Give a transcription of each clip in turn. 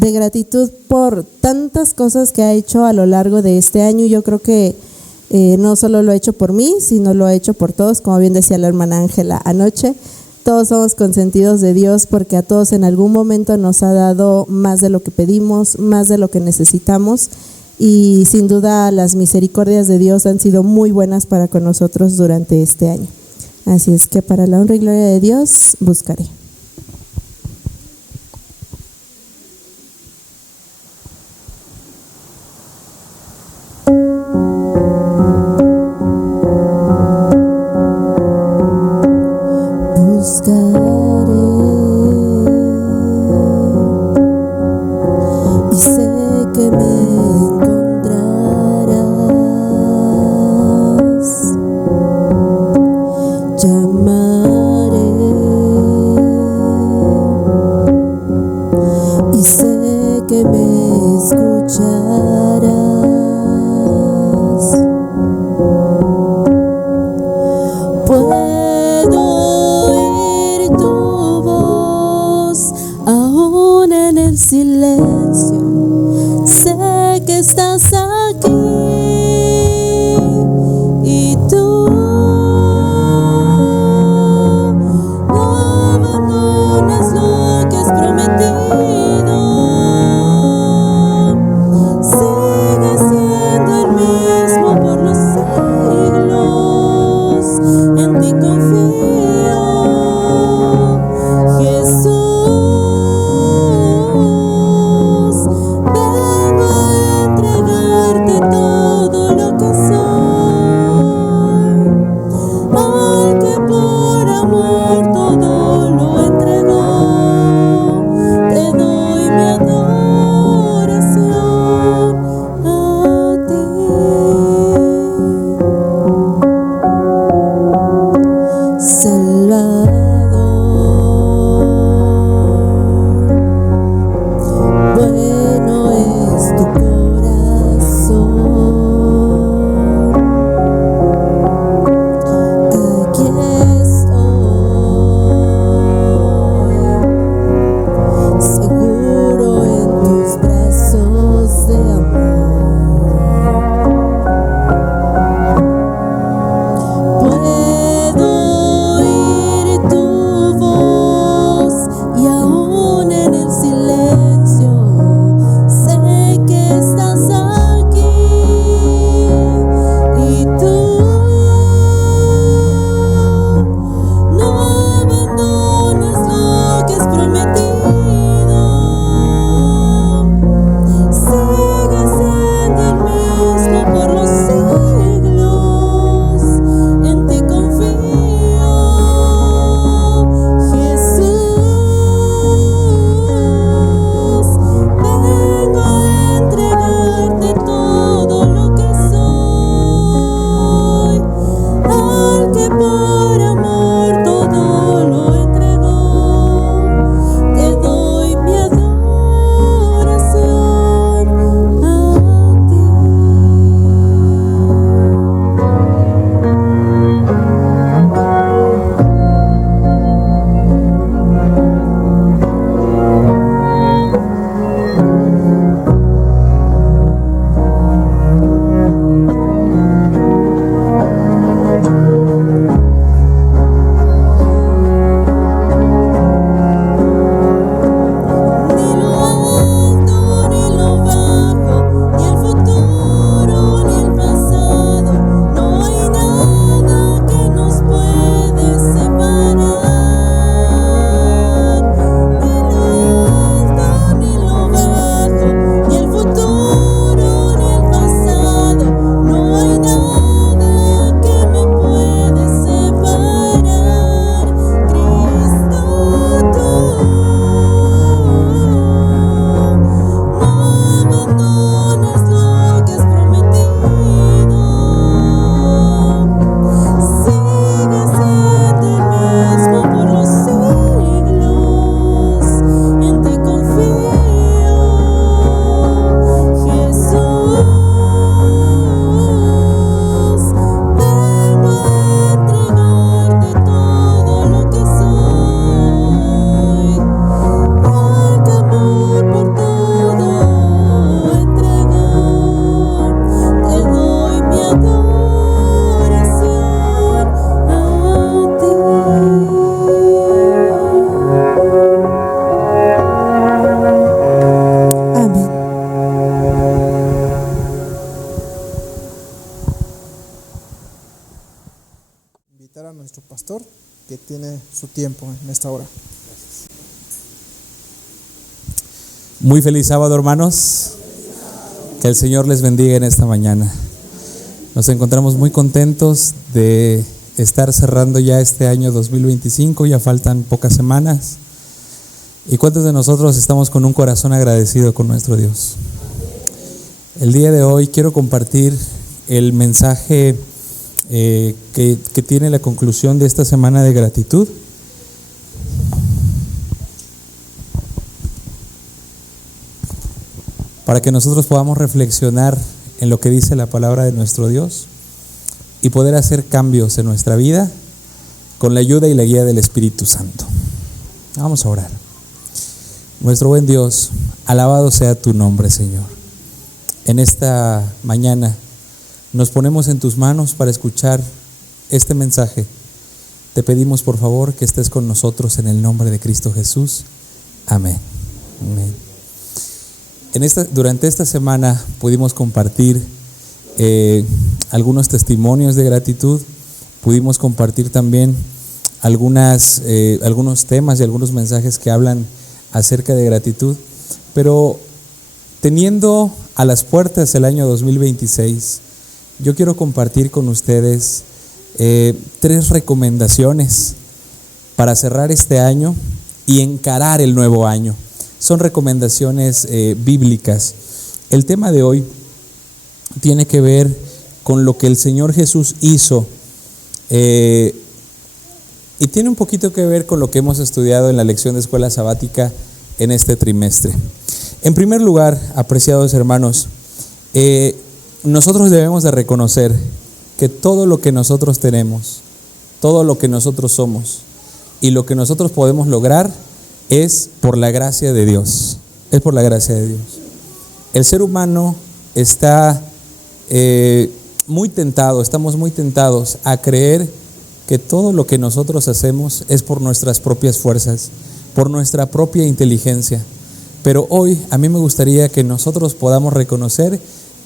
de gratitud por tantas cosas que ha hecho a lo largo de este año. Yo creo que no solo lo ha hecho por mí, sino lo ha hecho por todos, como bien decía la hermana Ángela anoche. Todos somos consentidos de Dios porque a todos en algún momento nos ha dado más de lo que pedimos, más de lo que necesitamos, y sin duda las misericordias de Dios han sido muy buenas para con nosotros durante este año. Así es que para la honra y gloria de Dios buscaré. Jesús. tiene su tiempo en esta hora. Muy feliz sábado, hermanos. Que el Señor les bendiga en esta mañana. Nos encontramos muy contentos de estar cerrando ya este año 2025, ya faltan pocas semanas. ¿Y cuántos de nosotros estamos con un corazón agradecido con nuestro Dios? El día de hoy quiero compartir el mensaje que tiene la conclusión de esta semana de gratitud. Para que nosotros podamos reflexionar en lo que dice la palabra de nuestro Dios y poder hacer cambios en nuestra vida con la ayuda y la guía del Espíritu Santo. Vamos a orar. Nuestro buen Dios, alabado sea tu nombre, Señor. En esta mañana nos ponemos en tus manos para escuchar este mensaje. Te pedimos por favor que estés con nosotros en el nombre de Cristo Jesús. Amén. Amén. Durante esta semana pudimos compartir algunos testimonios de gratitud, pudimos compartir también algunos temas y algunos mensajes que hablan acerca de gratitud, pero teniendo a las puertas el año 2026, yo quiero compartir con ustedes 3 recomendaciones para cerrar este año y encarar el nuevo año. Son recomendaciones bíblicas. El tema de hoy tiene que ver con lo que el Señor Jesús hizo y tiene un poquito que ver con lo que hemos estudiado en la lección de escuela sabática en este trimestre. En primer lugar, apreciados hermanos, nosotros debemos de reconocer que todo lo que nosotros tenemos, todo lo que nosotros somos y lo que nosotros podemos lograr es por la gracia de Dios. Es por la gracia de Dios. El ser humano está estamos muy tentados a creer que todo lo que nosotros hacemos es por nuestras propias fuerzas, por nuestra propia inteligencia. Pero hoy a mí me gustaría que nosotros podamos reconocer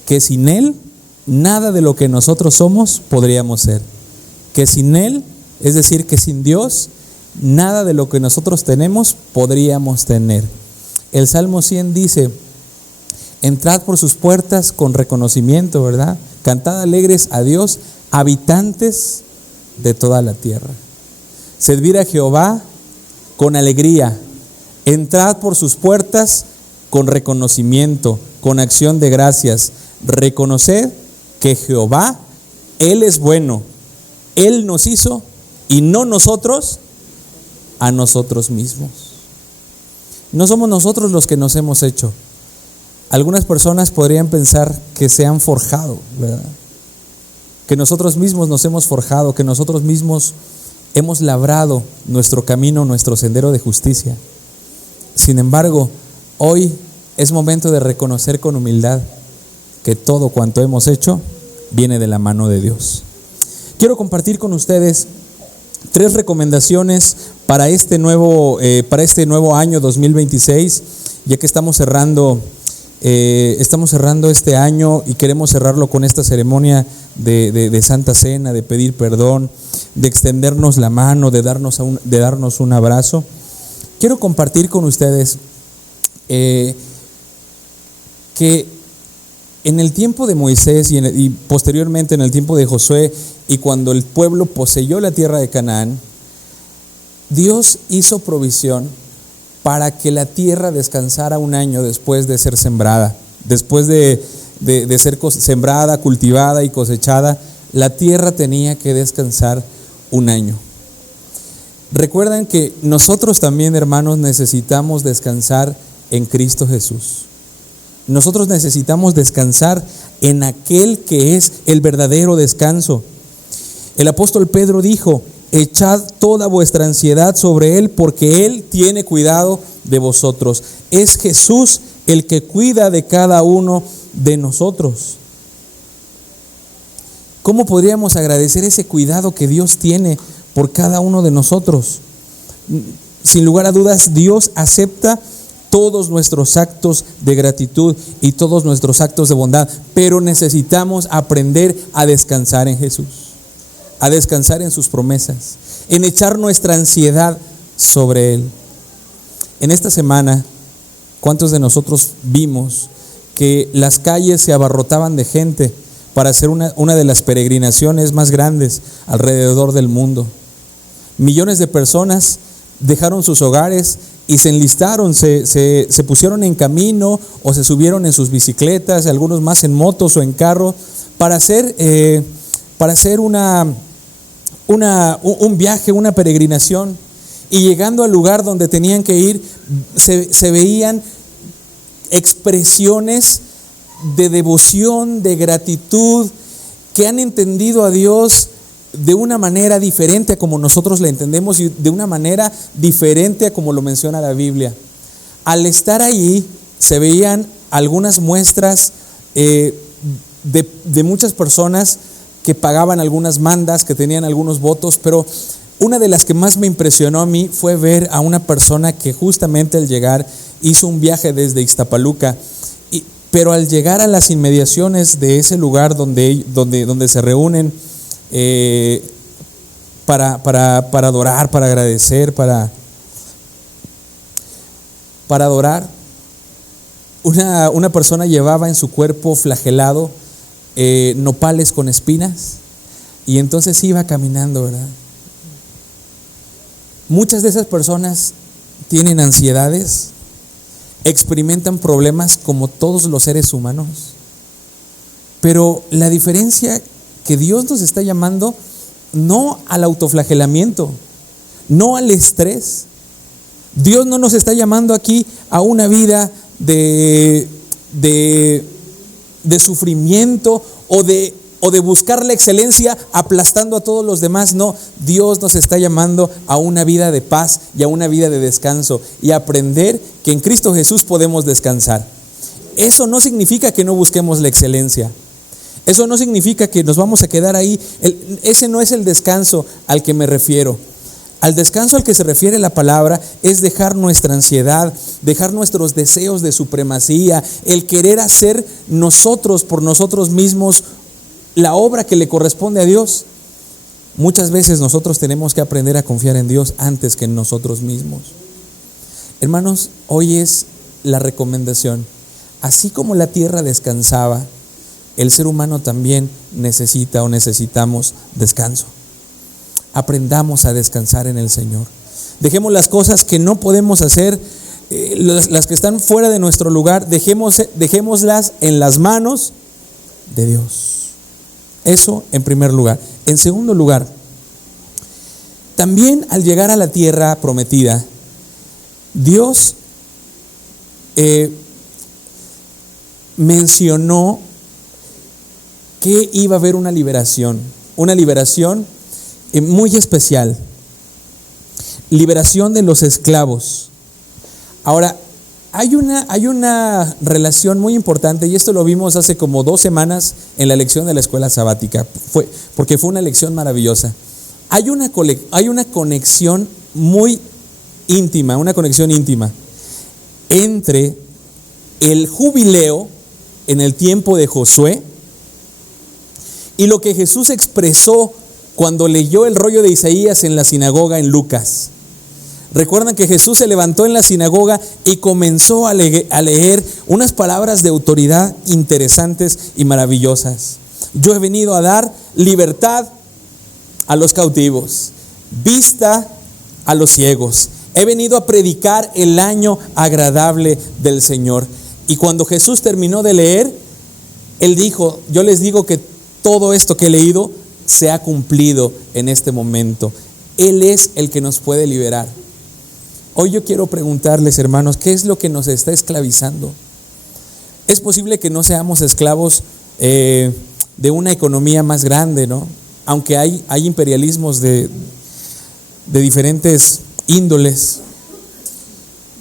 que sin Él, nada de lo que nosotros somos podríamos ser. Que sin Él, es decir, que sin Dios, nada de lo que nosotros tenemos podríamos tener. El Salmo 100 dice: entrad por sus puertas con reconocimiento, ¿verdad? Cantad alegres a Dios, habitantes de toda la tierra. Servid a Jehová con alegría. Entrad por sus puertas con reconocimiento, con acción de gracias. Reconoced que Jehová, Él es bueno. Él nos hizo y no nosotros a nosotros mismos. No somos nosotros los que nos hemos hecho. Algunas personas podrían pensar que se han forjado, ¿verdad? Que nosotros mismos nos hemos forjado, que nosotros mismos hemos labrado nuestro camino, nuestro sendero de justicia. Sin embargo, hoy es momento de reconocer con humildad que todo cuanto hemos hecho viene de la mano de Dios. Quiero compartir con ustedes 3 recomendaciones para este nuevo año 2026, ya que estamos cerrando este año y queremos cerrarlo con esta ceremonia de Santa Cena, de pedir perdón, de extendernos la mano, de darnos un abrazo. Quiero compartir con ustedes que en el tiempo de Moisés y posteriormente en el tiempo de Josué, y cuando el pueblo poseyó la tierra de Canaán, Dios hizo provisión para que la tierra descansara un año después de ser sembrada. Después de ser sembrada, cultivada y cosechada, la tierra tenía que descansar un año. Recuerden que nosotros también, hermanos, necesitamos descansar en Cristo Jesús. Nosotros necesitamos descansar en aquel que es el verdadero descanso. El apóstol Pedro dijo: echad toda vuestra ansiedad sobre Él, porque Él tiene cuidado de vosotros. Es Jesús el que cuida de cada uno de nosotros. ¿Cómo podríamos agradecer ese cuidado que Dios tiene por cada uno de nosotros? Sin lugar a dudas, Dios acepta todos nuestros actos de gratitud y todos nuestros actos de bondad, pero necesitamos aprender a descansar en Jesús. a descansar en sus promesas, en echar nuestra ansiedad sobre Él. En esta semana, ¿cuántos de nosotros vimos que las calles se abarrotaban de gente para hacer una de las peregrinaciones más grandes alrededor del mundo? Millones de personas dejaron sus hogares y se enlistaron, se pusieron en camino o se subieron en sus bicicletas, algunos más en motos o en carro, para hacer un viaje, una peregrinación. Y llegando al lugar donde tenían que ir, se veían expresiones de devoción, de gratitud, que han entendido a Dios de una manera diferente a como nosotros la entendemos y de una manera diferente a como lo menciona la Biblia. Al estar allí se veían algunas muestras de muchas personas que pagaban algunas mandas, que tenían algunos votos, pero una de las que más me impresionó a mí fue ver a una persona que justamente al llegar hizo un viaje desde Ixtapaluca, pero al llegar a las inmediaciones de ese lugar donde se reúnen para adorar, para agradecer, para adorar, una persona llevaba en su cuerpo flagelado nopales con espinas, y entonces iba caminando, ¿verdad? Muchas de esas personas tienen ansiedades, experimentan problemas como todos los seres humanos, pero la diferencia que Dios nos está llamando no al autoflagelamiento, no al estrés. Dios no nos está llamando aquí a una vida de sufrimiento o de buscar la excelencia aplastando a todos los demás. No, Dios nos está llamando a una vida de paz y a una vida de descanso, y aprender que en Cristo Jesús podemos descansar. Eso no significa que no busquemos la excelencia. Eso no significa que nos vamos a quedar ahí. Ese no es el descanso al que me refiero. Al descanso al que se refiere la palabra es dejar nuestra ansiedad, dejar nuestros deseos de supremacía, el querer hacer nosotros por nosotros mismos la obra que le corresponde a Dios. Muchas veces nosotros tenemos que aprender a confiar en Dios antes que en nosotros mismos. Hermanos, hoy es la recomendación. Así como la tierra descansaba, el ser humano también necesitamos descanso. Aprendamos a descansar en el Señor. Dejemos las cosas que no podemos hacer, las que están fuera de nuestro lugar, dejémoslas en las manos de Dios. Eso en primer lugar. En segundo lugar, también al llegar a la tierra prometida, Dios mencionó que iba a haber una liberación muy especial, liberación de los esclavos. Ahora, hay una relación muy importante, y esto lo vimos hace como 2 semanas en la lección de la escuela sabática, porque fue una lección maravillosa. Hay una conexión muy íntima, entre el jubileo en el tiempo de Josué y lo que Jesús expresó cuando leyó el rollo de Isaías en la sinagoga en Lucas. Recuerdan que Jesús se levantó en la sinagoga y comenzó a leer unas palabras de autoridad interesantes y maravillosas. Yo he venido a dar libertad a los cautivos, vista a los ciegos. He venido a predicar el año agradable del Señor. Y cuando Jesús terminó de leer, Él dijo: yo les digo que todo esto que he leído se ha cumplido en este momento. Él es el que nos puede liberar. Hoy yo quiero preguntarles, hermanos, ¿qué es lo que nos está esclavizando? Es posible que no seamos esclavos de una economía más grande, ¿no? Aunque hay imperialismos de diferentes índoles.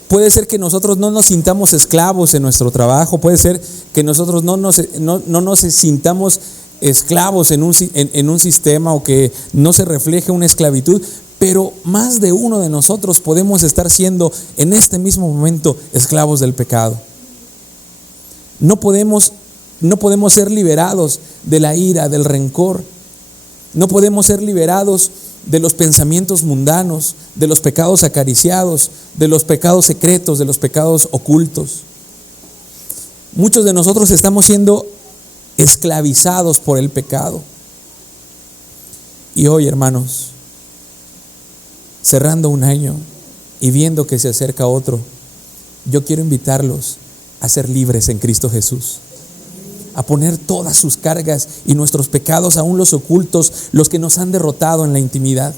Puede ser que nosotros no nos sintamos esclavos en nuestro trabajo, puede ser que nosotros no nos sintamos esclavos en un sistema, o que no se refleje una esclavitud, pero más de uno de nosotros podemos estar siendo en este mismo momento esclavos del pecado. No podemos ser liberados de la ira, del rencor, No podemos ser liberados de los pensamientos mundanos, de los pecados acariciados, de los pecados secretos, de los pecados ocultos. Muchos de nosotros estamos siendo esclavizados por el pecado. Y hoy, hermanos, cerrando un año y viendo que se acerca otro, yo quiero invitarlos a ser libres en Cristo Jesús, a poner todas sus cargas y nuestros pecados, aún los ocultos, los que nos han derrotado en la intimidad,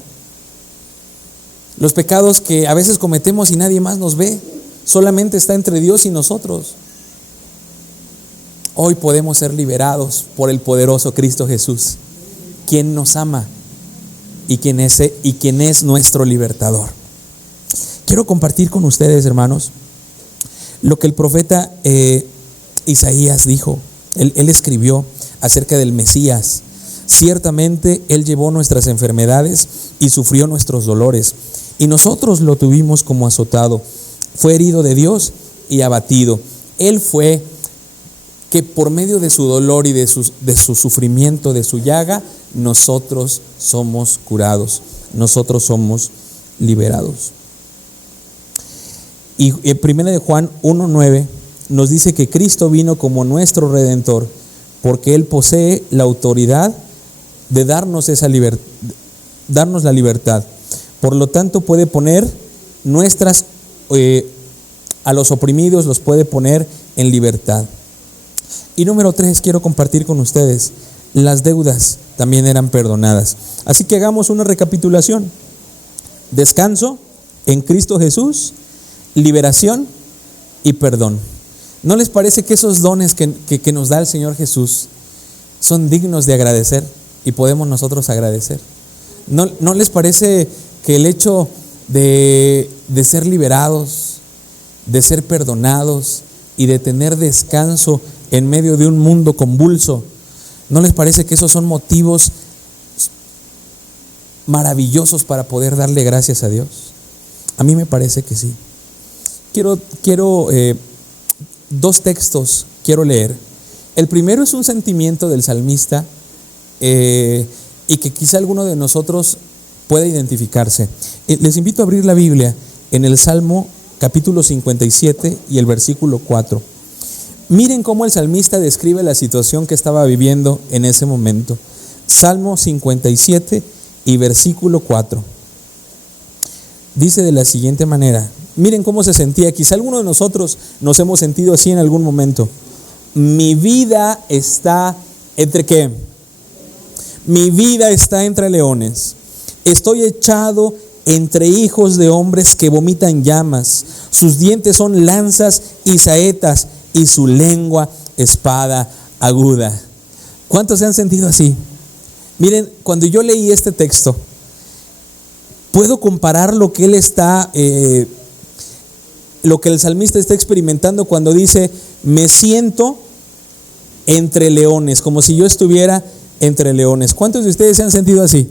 los pecados que a veces cometemos y nadie más nos ve, solamente está entre Dios y nosotros. Hoy podemos ser liberados por el poderoso Cristo Jesús, quien nos ama y quien es nuestro libertador. Quiero compartir con ustedes, hermanos, lo que el profeta Isaías dijo. Él escribió acerca del Mesías. Ciertamente Él llevó nuestras enfermedades y sufrió nuestros dolores, y nosotros lo tuvimos como azotado. Fue herido de Dios y abatido. Él fue que por medio de su dolor y de su sufrimiento, de su llaga, nosotros somos curados, nosotros somos liberados. Y en 1 Juan 1:9 nos dice que Cristo vino como nuestro Redentor, porque Él posee la autoridad de darnos la libertad. Por lo tanto, puede poner a los oprimidos los puede poner en libertad. Y número 3, quiero compartir con ustedes, las deudas también eran perdonadas. Así que hagamos una recapitulación: descanso en Cristo Jesús, liberación y perdón. ¿No les parece que esos dones que nos da el Señor Jesús son dignos de agradecer y podemos nosotros agradecer? ¿No les parece que el hecho de ser liberados, de ser perdonados y de tener descanso en medio de un mundo convulso, no les parece que esos son motivos maravillosos para poder darle gracias a Dios? A mí me parece que sí. Quiero dos textos quiero leer. El primero es un sentimiento del salmista y que quizá alguno de nosotros pueda identificarse. Les invito a abrir la Biblia en el Salmo capítulo 57 y el versículo 4. Miren cómo el salmista describe la situación que estaba viviendo en ese momento. Salmo 57 y versículo 4. Dice de la siguiente manera: miren cómo se sentía. Quizá alguno de nosotros nos hemos sentido así en algún momento. Mi vida está ¿entre qué? Mi vida está entre leones. Estoy echado entre hijos de hombres que vomitan llamas. Sus dientes son lanzas y saetas, y su lengua espada aguda. ¿Cuántos se han sentido así? Miren, cuando yo leí este texto, puedo comparar lo que lo que el salmista está experimentando cuando dice: me siento entre leones, como si yo estuviera entre leones. ¿Cuántos de ustedes se han sentido así?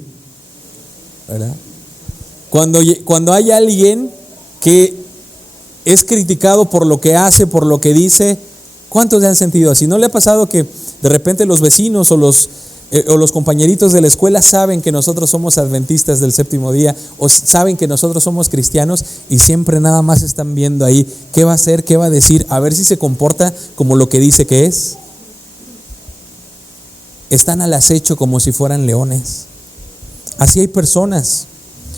¿Verdad? Cuando hay alguien que es criticado por lo que hace, por lo que dice, ¿cuántos se han sentido así? ¿No le ha pasado que de repente los vecinos o los compañeritos de la escuela saben que nosotros somos adventistas del séptimo día, o saben que nosotros somos cristianos, y siempre nada más están viendo ahí qué va a hacer, qué va a decir, a ver si se comporta como lo que dice que es? Están al acecho como si fueran leones. Así hay personas,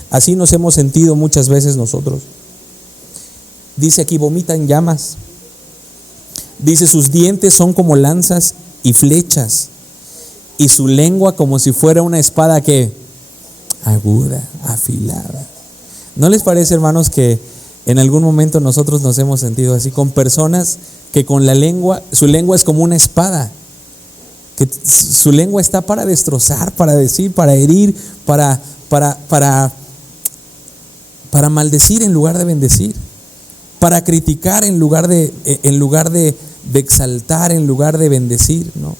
así nos hemos sentido muchas veces nosotros. Dice aquí: vomitan llamas. Dice: sus dientes son como lanzas y flechas, y su lengua como si fuera una espada que aguda, afilada. ¿No les parece, hermanos, que en algún momento nosotros nos hemos sentido así con personas que con la lengua, su lengua es como una espada, que su lengua está para destrozar, para decir, para herir, para maldecir en lugar de bendecir, para criticar en lugar de exaltar, en lugar de bendecir, ¿no?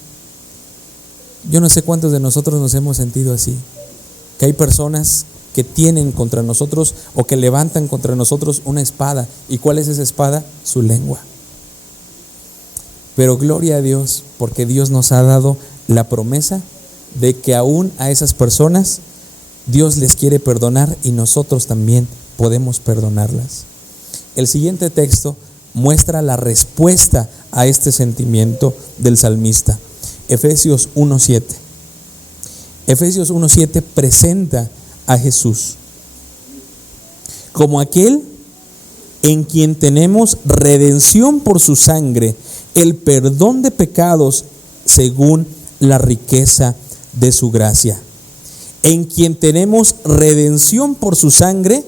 Yo no sé cuántos de nosotros nos hemos sentido así, que hay personas que tienen contra nosotros o que levantan contra nosotros una espada. ¿Y cuál es esa espada? Su lengua. Pero gloria a Dios, porque Dios nos ha dado la promesa de que aún a esas personas Dios les quiere perdonar y nosotros también podemos perdonarlas. El siguiente texto muestra la respuesta a este sentimiento del salmista. Efesios 1:7. Efesios 1:7 presenta a Jesús como aquel en quien tenemos redención por su sangre, el perdón de pecados según la riqueza de su gracia. En quien tenemos redención por su sangre,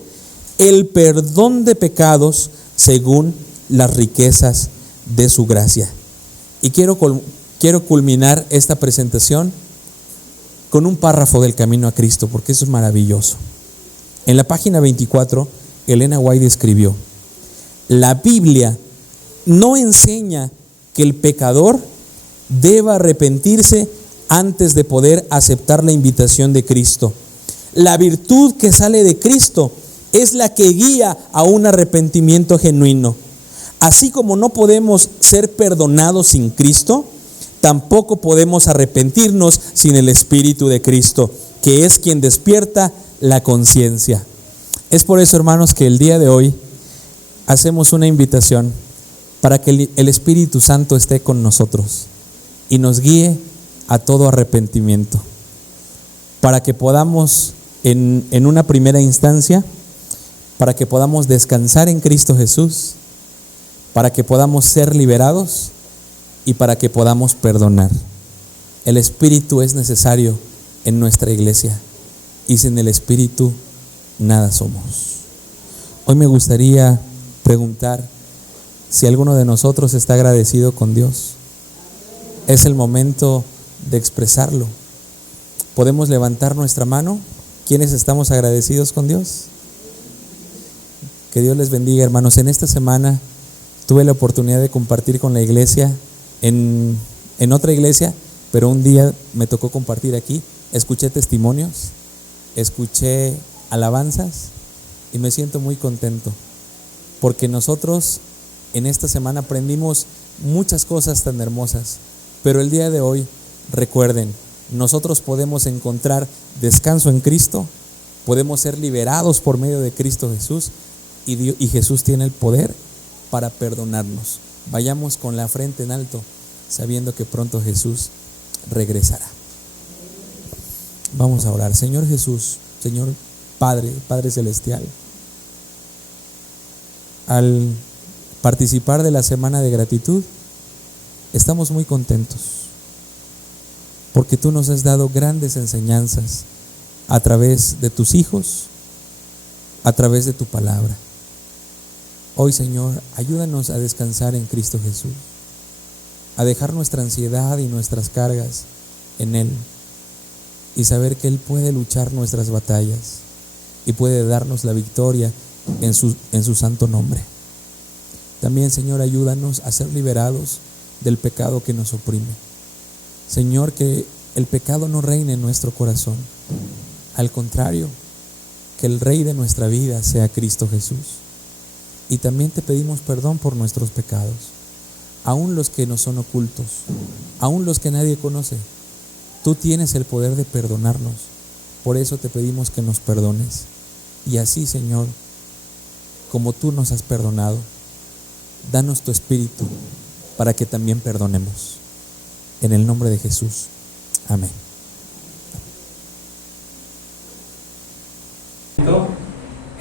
el perdón de pecados según las riquezas de su gracia. Y quiero culminar esta presentación con un párrafo del Camino a Cristo, porque eso es maravilloso. En la página 24, Elena White escribió: la Biblia no enseña que el pecador deba arrepentirse antes de poder aceptar la invitación de Cristo. La virtud que sale de Cristo es la que guía a un arrepentimiento genuino. Así como no podemos ser perdonados sin Cristo, tampoco podemos arrepentirnos sin el Espíritu de Cristo, que es quien despierta la conciencia. Es por eso, hermanos, que el día de hoy hacemos una invitación para que el Espíritu Santo esté con nosotros y nos guíe a todo arrepentimiento, para que podamos en una primera instancia, para que podamos descansar en Cristo Jesús, para que podamos ser liberados y para que podamos perdonar. El Espíritu es necesario en nuestra iglesia y sin el Espíritu nada somos. Hoy me gustaría preguntar si alguno de nosotros está agradecido con Dios. Es el momento de expresarlo. ¿Podemos levantar nuestra mano? ¿Quiénes estamos agradecidos con Dios? Que Dios les bendiga, hermanos. En esta semana tuve la oportunidad de compartir con la iglesia en otra iglesia, pero un día me tocó compartir aquí. Escuché testimonios, escuché alabanzas y me siento muy contento, porque nosotros en esta semana aprendimos muchas cosas tan hermosas. Pero el día de hoy, recuerden, nosotros podemos encontrar descanso en Cristo, podemos ser liberados por medio de Cristo Jesús, y Jesús tiene el poder para perdonarnos. Vayamos con la frente en alto, sabiendo que pronto Jesús regresará. Vamos a orar. Señor Jesús, Señor Padre Celestial, al participar de la semana de gratitud, estamos muy contentos, porque tú nos has dado grandes enseñanzas a través de tus hijos, a través de tu palabra. Hoy, Señor, ayúdanos a descansar en Cristo Jesús, a dejar nuestra ansiedad y nuestras cargas en Él, y saber que Él puede luchar nuestras batallas y puede darnos la victoria en su santo nombre. También, Señor, ayúdanos a ser liberados del pecado que nos oprime. Señor, que el pecado no reine en nuestro corazón. Al contrario, que el Rey de nuestra vida sea Cristo Jesús. Y también te pedimos perdón por nuestros pecados, aun los que nos son ocultos, aun los que nadie conoce. Tú tienes el poder de perdonarnos. Por eso te pedimos que nos perdones. Y así, Señor, como tú nos has perdonado, danos tu Espíritu para que también perdonemos. En el nombre de Jesús. Amén.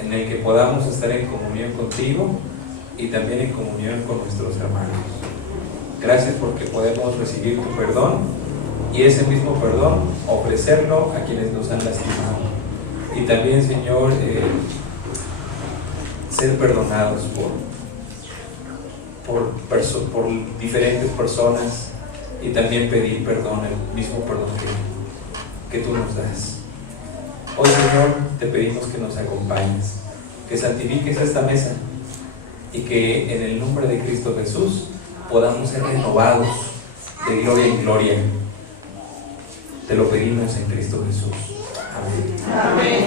En el que podamos estar en comunión contigo y también en comunión con nuestros hermanos. Gracias porque podemos recibir tu perdón y ese mismo perdón ofrecerlo a quienes nos han lastimado. Y también, Señor, ser perdonados por diferentes personas, y también pedir perdón, el mismo perdón que tú nos das. Hoy, Señor, te pedimos que nos acompañes, que santifiques esta mesa y que en el nombre de Cristo Jesús podamos ser renovados de gloria en gloria. Te lo pedimos en Cristo Jesús. Amén. Amén.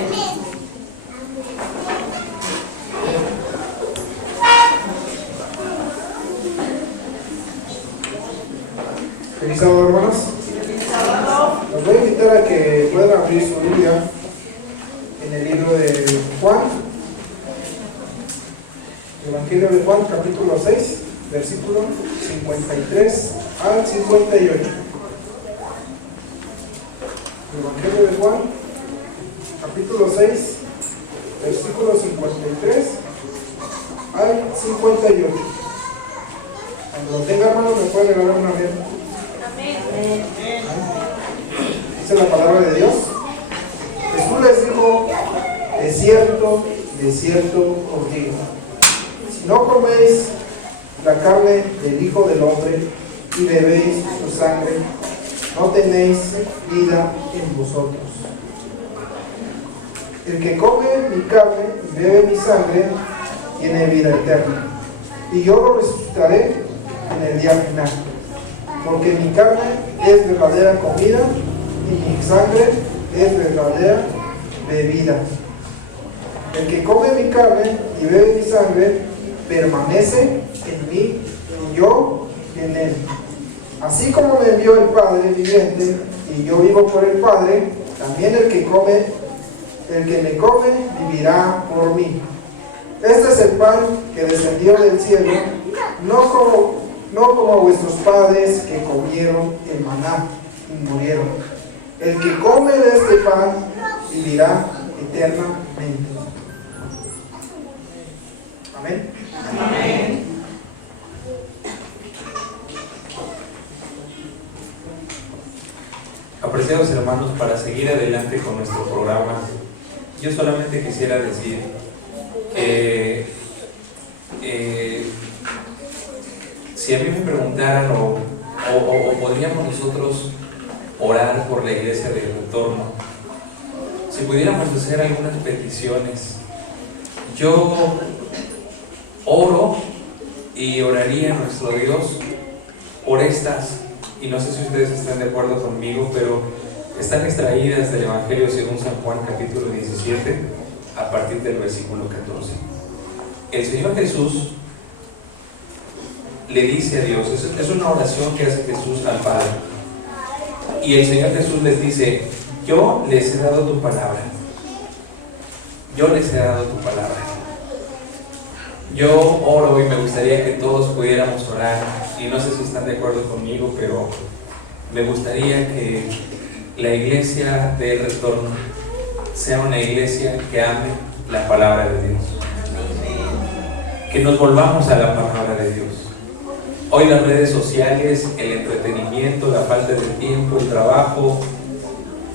Feliz sábado, hermanos. Los voy a invitar invitar a que puedan abrir su Biblia en el libro de Juan, Evangelio de Juan, capítulo 6, versículo 53 al 58. Evangelio de Juan, capítulo 6, versículo 53 al 58. Cuando lo tenga, hermano, me puede regalar una vez. Amén. Dice la palabra de Dios. Jesús les dijo: de cierto os digo, si no coméis la carne del Hijo del Hombre y bebéis su sangre, no tenéis vida en vosotros. El que come mi carne y bebe mi sangre tiene vida eterna, y yo lo resucitaré en el día final. Porque mi carne es verdadera comida y mi sangre es verdadera bebida. El que come mi carne y bebe mi sangre permanece en mí y yo en él. Así como me envió el Padre viviente y yo vivo por el Padre, también el que me come vivirá por mí. Este es el pan que descendió del cielo, no como vuestros padres que comieron el maná y murieron. El que come de este pan vivirá eternamente. Amén. Amén. Apreciados hermanos, para seguir adelante con nuestro programa, yo solamente quisiera decir que si a mí me preguntaran o podríamos nosotros orar por la iglesia del retorno, si pudiéramos hacer algunas peticiones, yo oro y oraría a nuestro Dios por estas, y no sé si ustedes están de acuerdo conmigo, pero están extraídas del Evangelio según San Juan capítulo 17 a partir del versículo 14. El Señor Jesús le dice a Dios, es una oración que hace Jesús al Padre, y el Señor Jesús les dice: yo les he dado tu palabra, yo les he dado tu palabra. Yo oro y me gustaría que todos pudiéramos orar, y no sé si están de acuerdo conmigo, pero me gustaría que la iglesia del retorno sea una iglesia que ame la palabra de Dios, que nos volvamos a la palabra de Dios. Hoy las redes sociales, el entretenimiento, la falta de tiempo, el trabajo,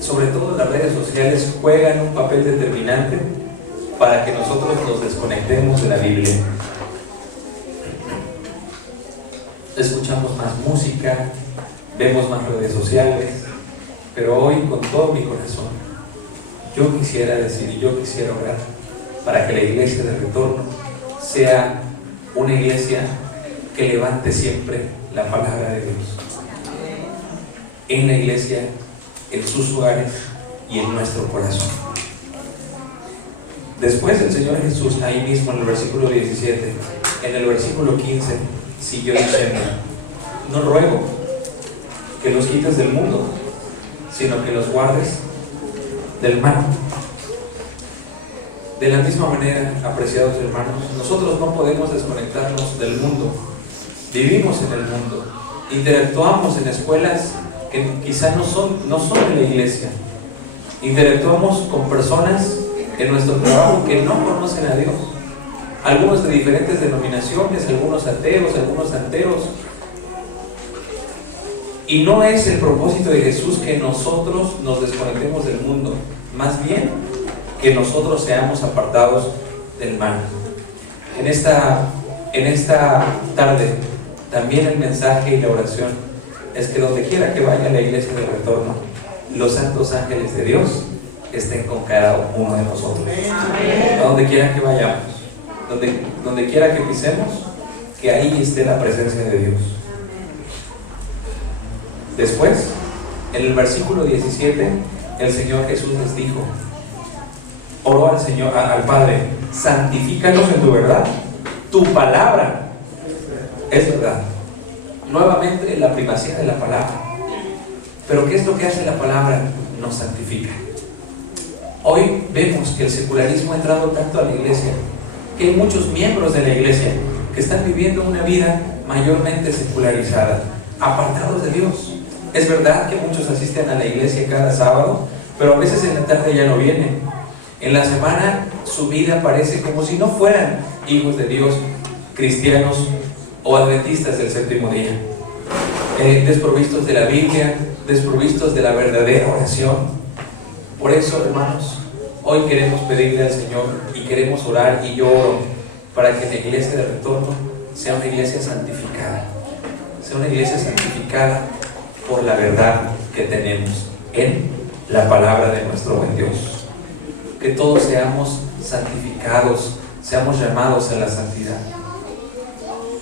sobre todo las redes sociales, juegan un papel determinante para que nosotros nos desconectemos de la Biblia. Escuchamos más música, vemos más redes sociales, pero hoy con todo mi corazón yo quisiera decir y yo quisiera orar para que la iglesia de retorno sea una iglesia que levante siempre la palabra de Dios en la iglesia, en sus hogares y en nuestro corazón. Después el Señor Jesús, ahí mismo en el versículo 17, en el versículo 15, siguió diciendo: no ruego que los quites del mundo, sino que los guardes del mal. De la misma manera, apreciados hermanos, nosotros no podemos desconectarnos del mundo. Vivimos en el mundo, interactuamos en escuelas que quizá no son de la iglesia, interactuamos con personas en nuestro trabajo que no conocen a Dios, algunos de diferentes denominaciones, algunos ateos, algunos santeros, y no es el propósito de Jesús que nosotros nos desconectemos del mundo, más bien que nosotros seamos apartados del mal. En esta tarde, también el mensaje y la oración es que donde quiera que vaya la iglesia del retorno, los santos ángeles de Dios estén con cada uno de nosotros. A donde quiera que vayamos, donde quiera que pisemos, que ahí esté la presencia de Dios. Después, en el versículo 17, el Señor Jesús les dijo, oró al Padre: santifícalos en tu verdad, tu palabra es verdad. Nuevamente la primacía de la palabra. Pero ¿qué es lo que hace la palabra? nos santifica. Hoy vemos que el secularismo ha entrado tanto a la iglesia, que hay muchos miembros de la iglesia que están viviendo una vida mayormente secularizada, apartados de Dios. Es verdad que muchos asisten a la iglesia cada sábado, pero a veces en la tarde ya no vienen. En la semana su vida parece como si no fueran hijos de Dios, cristianos o adventistas del séptimo día. Desprovistos de la Biblia, desprovistos de la verdadera oración. Por eso, hermanos, hoy queremos pedirle al Señor y queremos orar, y yo oro para que la iglesia de retorno sea una iglesia santificada, sea una iglesia santificada por la verdad que tenemos en la palabra de nuestro buen Dios. Que todos seamos santificados, seamos llamados a la santidad.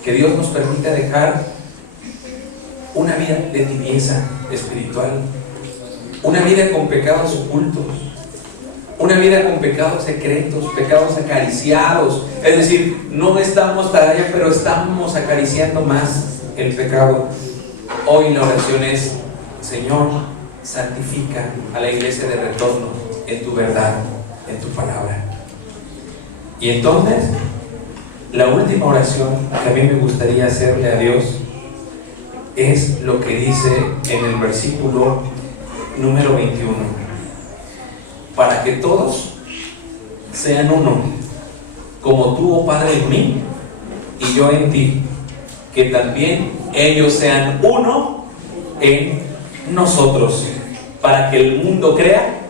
Que Dios nos permita dejar una vida de tibieza espiritual, una vida con pecados ocultos, una vida con pecados secretos, pecados acariciados. Es decir, no estamos todavía, pero estamos acariciando más el pecado. Hoy la oración es: Señor, santifica a la iglesia de retorno en tu verdad, en tu palabra. Y entonces, la última oración que a mí me gustaría hacerle a Dios es lo que dice en el versículo número 21: para que todos sean uno, como tú, oh Padre, en mí y yo en ti, que también ellos sean uno en nosotros, para que el mundo crea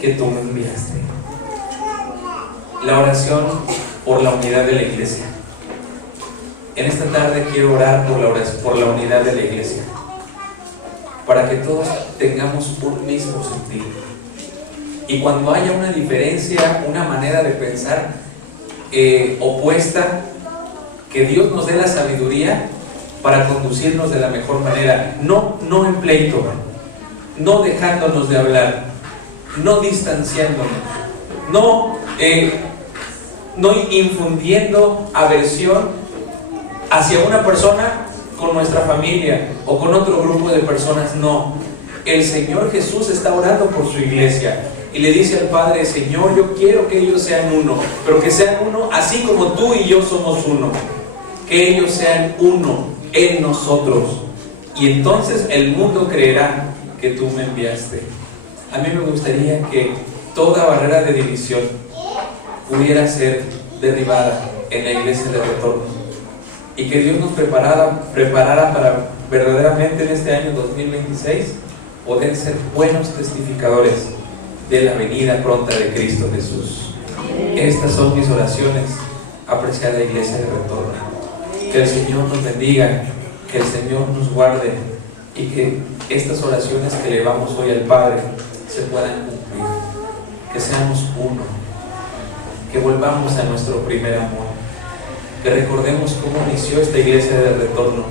que tú me enviaste. La oración por la unidad de la iglesia. En esta tarde quiero orar por la unidad de la iglesia, para que todos tengamos un mismo sentir. Y cuando haya una diferencia, una manera de pensar opuesta, que Dios nos dé la sabiduría para conducirnos de la mejor manera, no en pleito, no dejándonos de hablar, no distanciándonos, no infundiendo aversión hacia una persona con nuestra familia o con otro grupo de personas. No, el Señor Jesús está orando por su iglesia y le dice al Padre: Señor, yo quiero que ellos sean uno, pero que sean uno así como tú y yo somos uno, que ellos sean uno en nosotros, y entonces el mundo creerá que tú me enviaste. A mí me gustaría que toda barrera de división pudiera ser derribada en la iglesia de retorno, y que Dios nos preparara para verdaderamente en este año 2026 poder ser buenos testificadores de la venida pronta de Cristo Jesús. Estas son mis oraciones, apreciada iglesia de retorno. Que el Señor nos bendiga, que el Señor nos guarde, y que estas oraciones que elevamos hoy al Padre se puedan cumplir. Que seamos uno, que volvamos a nuestro primer amor, que recordemos cómo inició esta iglesia de retorno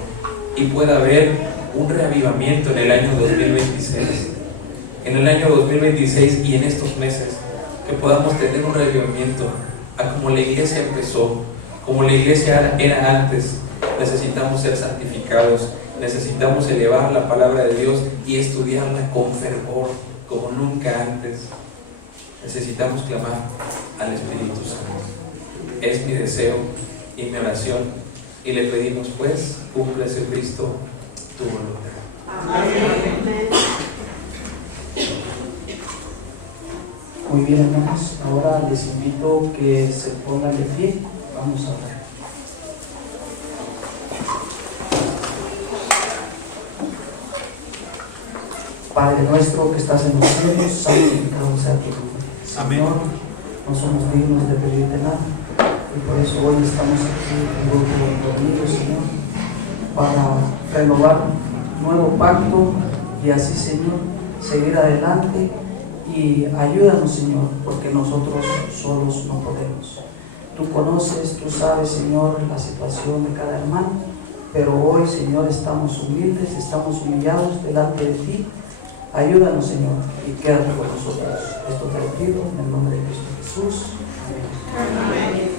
y pueda haber un reavivamiento en el año 2026. En el año 2026 y en estos meses, que podamos tener un reavivamiento a como la iglesia empezó, como la iglesia era antes. Necesitamos ser santificados, necesitamos elevar la palabra de Dios y estudiarla con fervor como nunca antes. Necesitamos clamar al Espíritu Santo. Es mi deseo y mi oración, y le pedimos pues: cúmplese, Cristo, tu voluntad. Amén. Muy bien, hermanos, ahora les invito que se pongan de pie. Vamos a orar. Padre nuestro que estás en los cielos, santificado sea tu nombre. Señor, no somos dignos de pedirte nada, y por eso hoy estamos aquí reunidos, Señor, para renovar un nuevo pacto y así, Señor, seguir adelante. Y ayúdanos, Señor, porque nosotros solos no podemos. Tú conoces, tú sabes, Señor, la situación de cada hermano, pero hoy, Señor, estamos humildes, estamos humillados delante de ti. Ayúdanos, Señor, y quédate con nosotros. Esto te lo pido en el nombre de Cristo Jesús. Amén. Amén.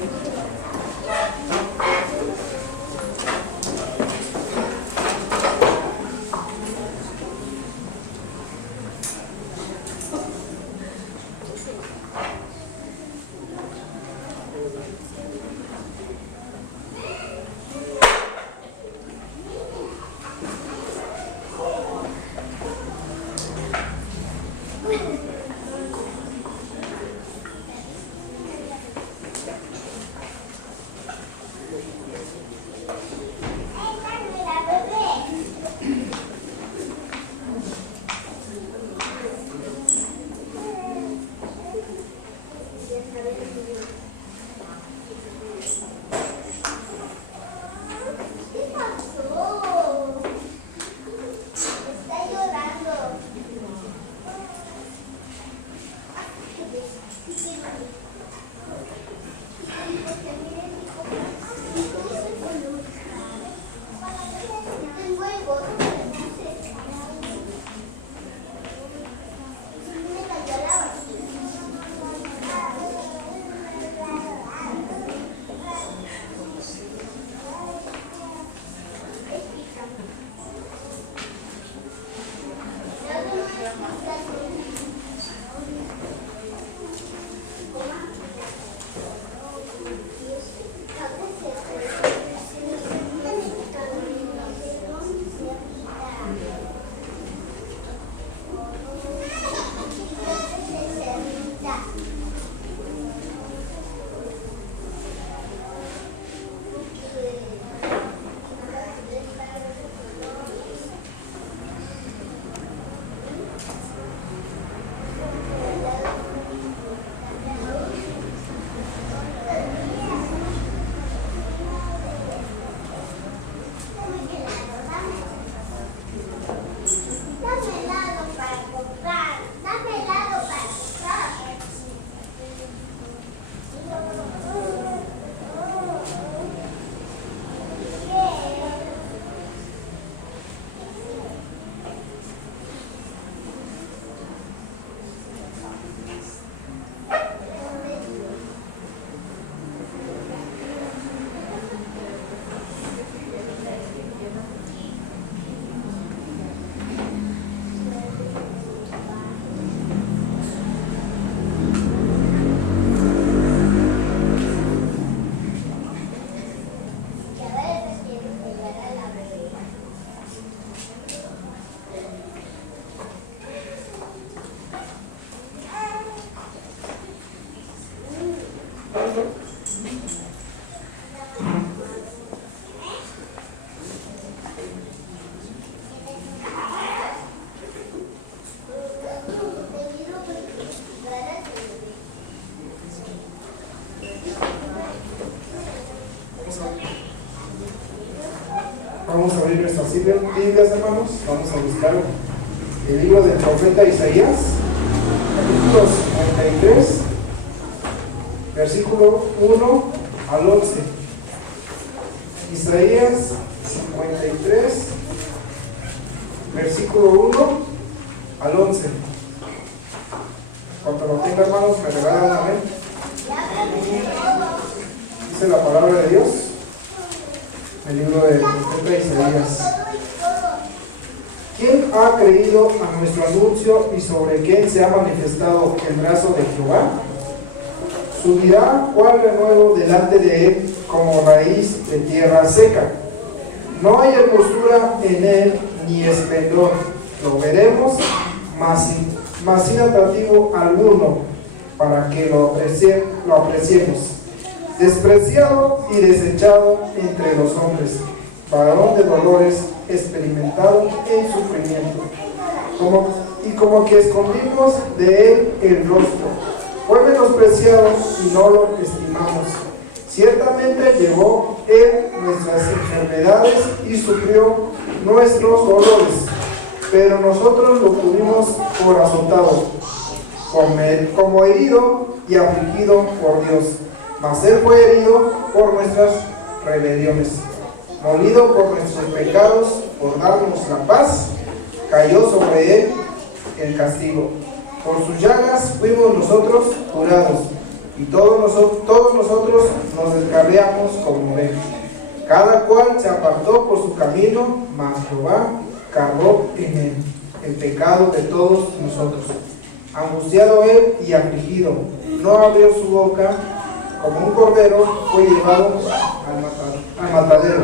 Vamos a abrir nuestras Biblias, hermanos. Vamos a buscar el libro del profeta Isaías, capítulo 53, versículo 1 al 11. Isaías 53, versículo 1 al 11. Cuando lo tenga, hermanos, me regalan un amén. Dice la palabra de Dios, el libro del profeta Isaías. ¿Quién ha creído a nuestro anuncio y sobre quién se ha manifestado el brazo de Jehová? Subirá cual renuevo delante de él como raíz de tierra seca. No hay hermosura en él ni esplendor. Lo veremos, mas sin atractivo alguno para que lo apreciemos. Despreciado y desechado entre los hombres, varón de dolores, experimentado en sufrimiento, como que escondimos de él el rostro. Fue menospreciado y no lo estimamos. Ciertamente llevó él nuestras enfermedades y sufrió nuestros dolores, pero nosotros lo tuvimos por azotado, como herido y afligido por Dios. Mas él fue herido por nuestras rebeliones, molido por nuestros pecados, por darnos la paz, cayó sobre él el castigo. Por sus llagas fuimos nosotros curados, y todos nosotros nos descarriamos como ovejas. Cada cual se apartó por su camino, mas Jehová cargó en él el pecado de todos nosotros. Angustiado él y afligido, no abrió su boca. Como un cordero fue llevado al matadero.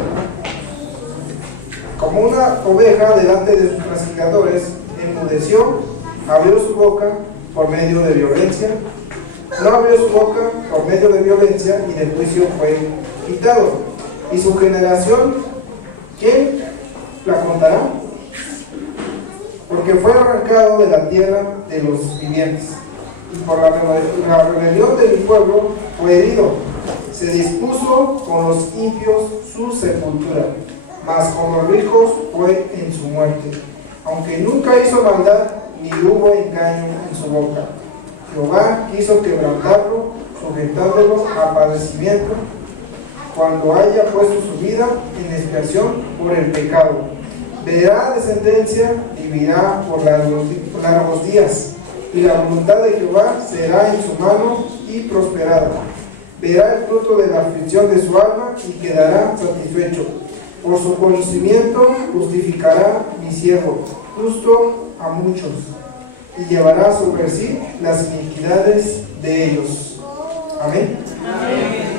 Como una oveja delante de sus trasquiladores, enmudeció, abrió su boca por medio de violencia. No abrió su boca por medio de violencia y del juicio fue quitado. ¿Y su generación, quién la contará? Porque fue arrancado de la tierra de los vivientes. Y por la rebelión de mi pueblo fue herido. Se dispuso con los impios su sepultura, mas con los ricos fue en su muerte. Aunque nunca hizo maldad, ni hubo engaño en su boca. Jehová quiso quebrantarlo, sujetándolo a padecimiento, cuando haya puesto su vida en expiación por el pecado. Verá descendencia, vivirá por largos días. Y la voluntad de Jehová será en su mano y prosperada. Verá el fruto de la aflicción de su alma y quedará satisfecho. Por su conocimiento justificará mi siervo, justo a muchos, y llevará sobre sí las iniquidades de ellos. Amén. Amén.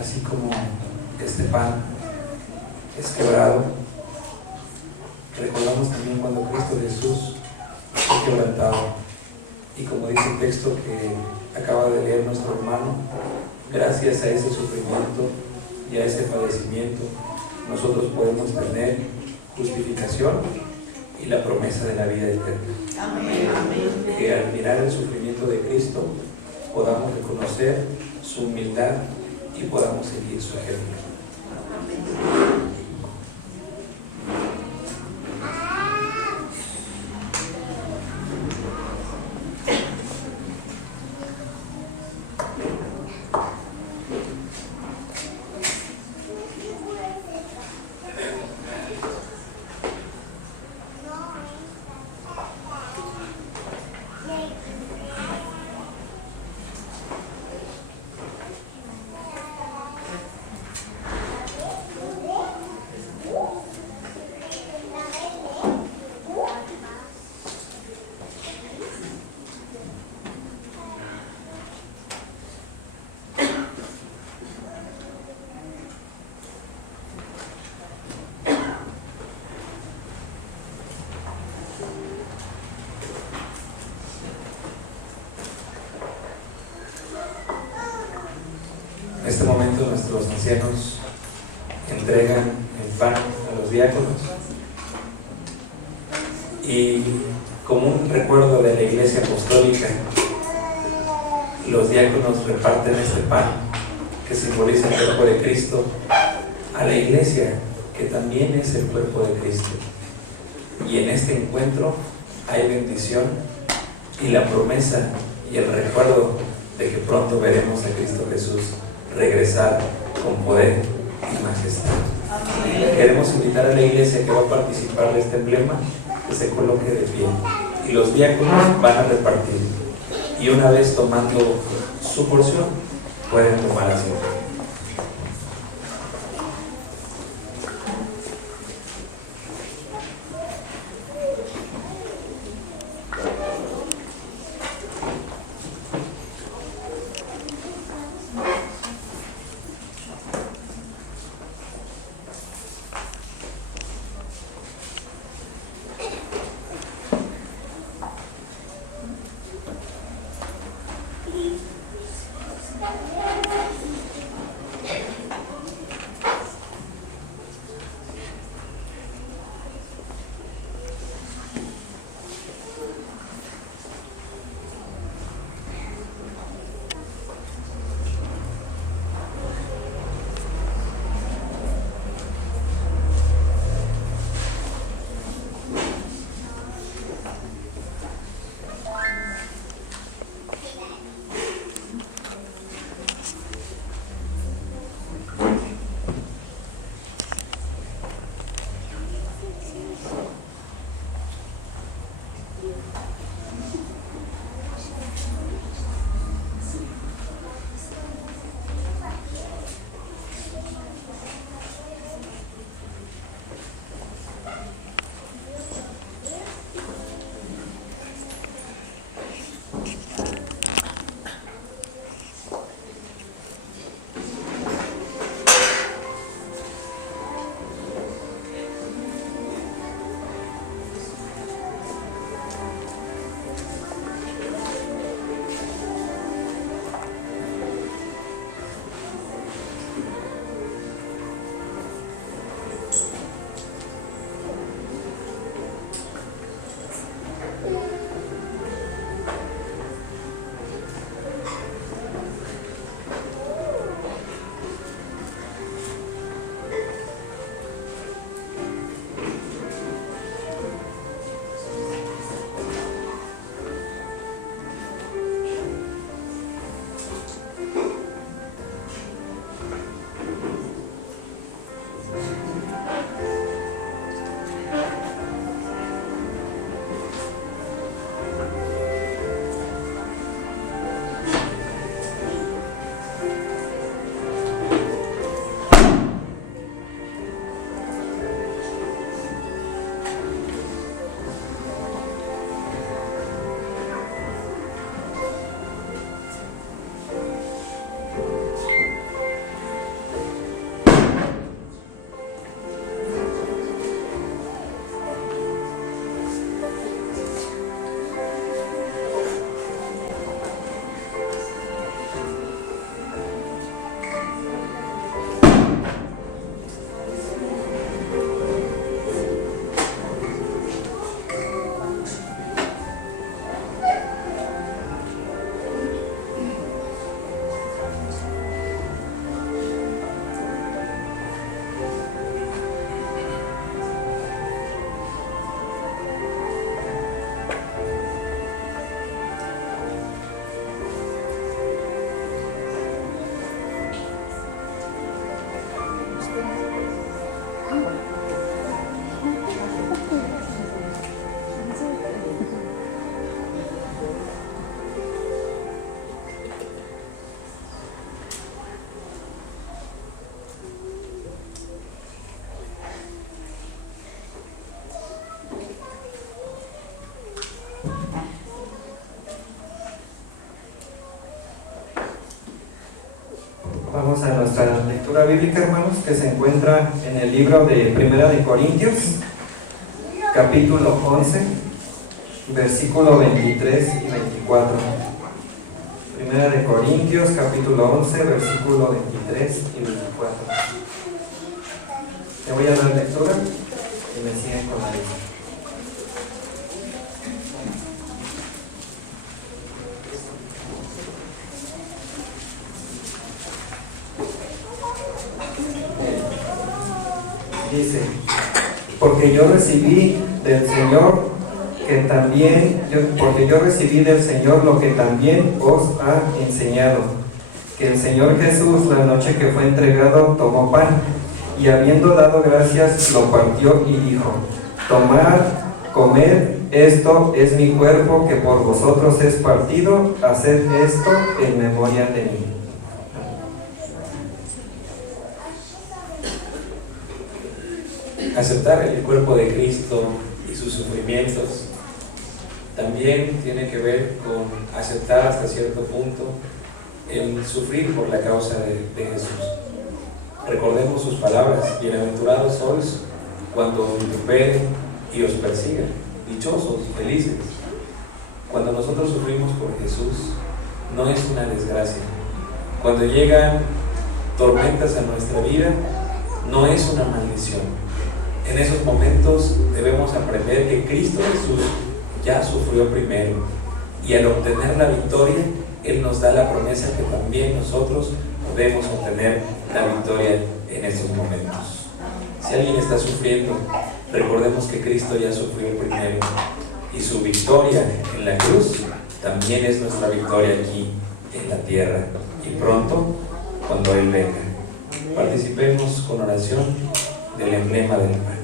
Así como este pan es quebrado, recordamos también cuando Cristo Jesús fue quebrantado. Y como dice el texto que acaba de leer nuestro hermano, gracias a ese sufrimiento y a ese padecimiento, nosotros podemos tener justificación y la promesa de la vida eterna. Amén. Que al mirar el sufrimiento de Cristo podamos reconocer su humildad y podamos seguir su ejemplo. En este momento nuestros ancianos entregan el pan a los diáconos y como un recuerdo de la Iglesia Apostólica, los diáconos reparten este pan que simboliza el cuerpo de Cristo a la Iglesia, que también es el cuerpo de Cristo. Y en este encuentro hay bendición y la promesa y el recuerdo de que pronto veremos a Cristo Jesús regresar con poder y majestad. Amén. Queremos invitar a la Iglesia que va a participar de este emblema que se coloque de pie y los diáconos van a repartir, y una vez tomando su porción pueden tomar asiento. Vamos a nuestra lectura bíblica, hermanos, que se encuentra en el libro de Primera de Corintios, capítulo 11, versículo 23 y 24. Primera de Corintios, capítulo 11, versículo 23 y 24. Te voy a dar lectura y me siguen con la lista. Dice, porque yo recibí del Señor lo que también os ha enseñado, que el Señor Jesús, la noche que fue entregado, tomó pan, y habiendo dado gracias, lo partió y dijo, tomad, comed, esto es mi cuerpo que por vosotros es partido, haced esto en memoria de mí. Aceptar el cuerpo de Cristo y sus sufrimientos también tiene que ver con aceptar hasta cierto punto el sufrir por la causa de Jesús. Recordemos sus palabras: bienaventurados sois cuando os vituperen y os persigan, dichosos, felices. Cuando nosotros sufrimos por Jesús, no es una desgracia. Cuando llegan tormentas a nuestra vida, no es una maldición. En esos momentos debemos aprender que Cristo Jesús ya sufrió primero, y al obtener la victoria, Él nos da la promesa que también nosotros podemos obtener la victoria en estos momentos. Si alguien está sufriendo, recordemos que Cristo ya sufrió primero, y su victoria en la cruz también es nuestra victoria aquí en la tierra, y pronto, cuando Él venga. Participemos con oración del emblema del pan.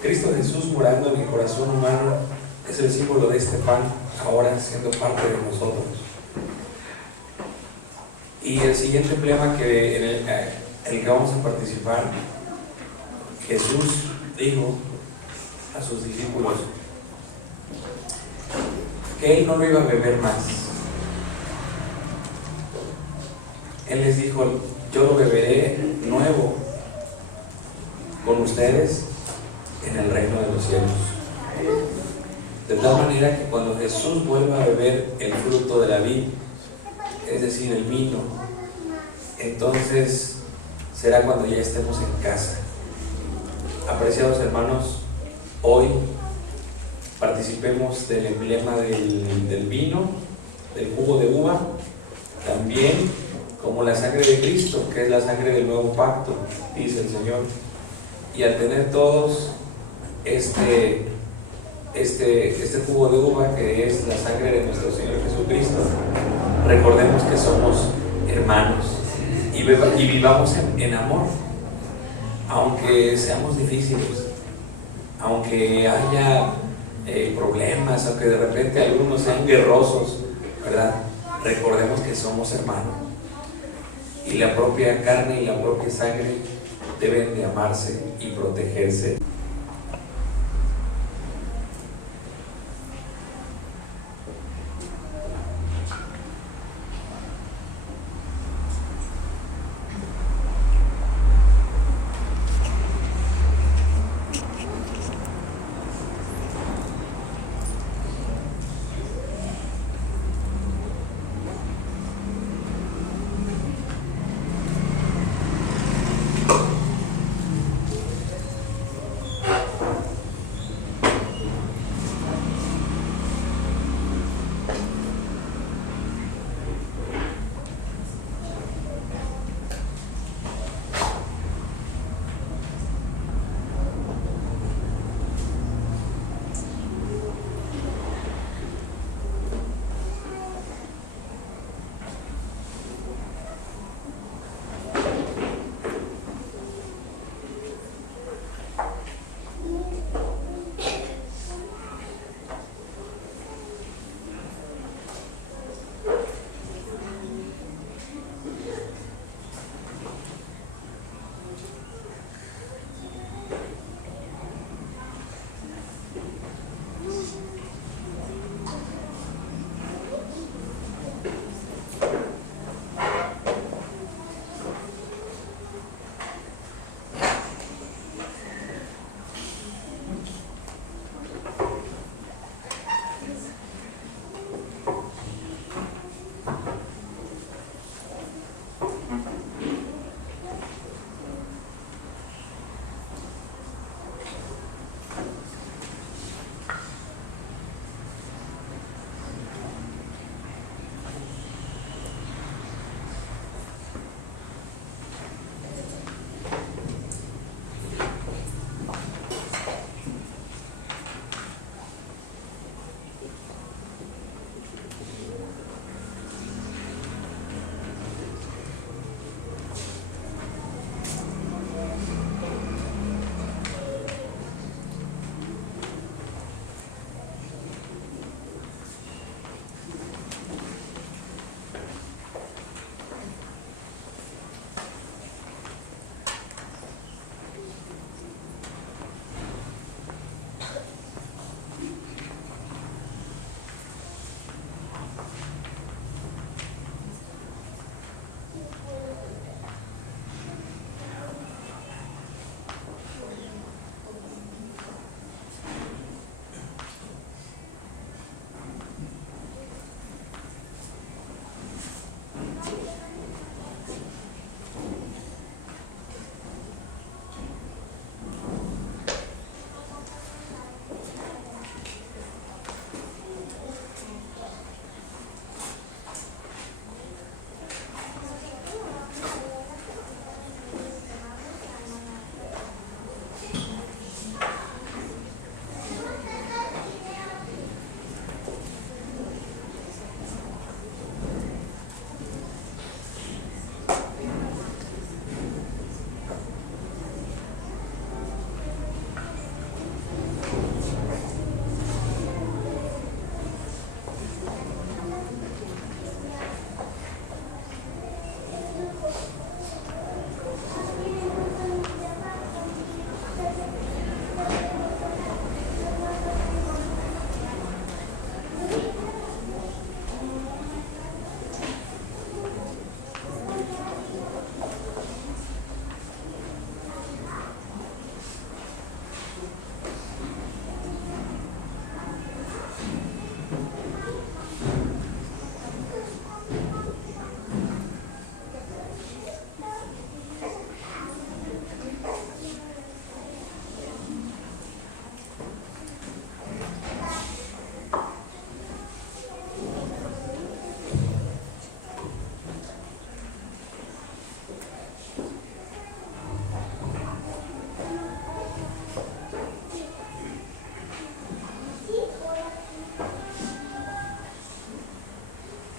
Cristo Jesús morando en el corazón humano es el símbolo de este pan, ahora siendo parte de nosotros. Y el siguiente emblema en el que vamos a participar, Jesús dijo a sus discípulos que Él no lo iba a beber más. Él les dijo, yo lo beberé nuevo con ustedes en el reino de los cielos. De tal manera que cuando Jesús vuelva a beber el fruto de la vid, es decir, el vino, entonces será cuando ya estemos en casa. Apreciados hermanos, hoy participemos del emblema del vino, del jugo de uva, también como la sangre de Cristo, que es la sangre del nuevo pacto, dice el Señor. Y al tener todos este jugo de uva, que es la sangre de nuestro Señor Jesucristo, recordemos que somos hermanos y vivamos en amor, aunque seamos difíciles, aunque haya problemas, aunque de repente algunos sean guerrosos, ¿verdad? Recordemos que somos hermanos, y la propia carne y la propia sangre deben de amarse y protegerse.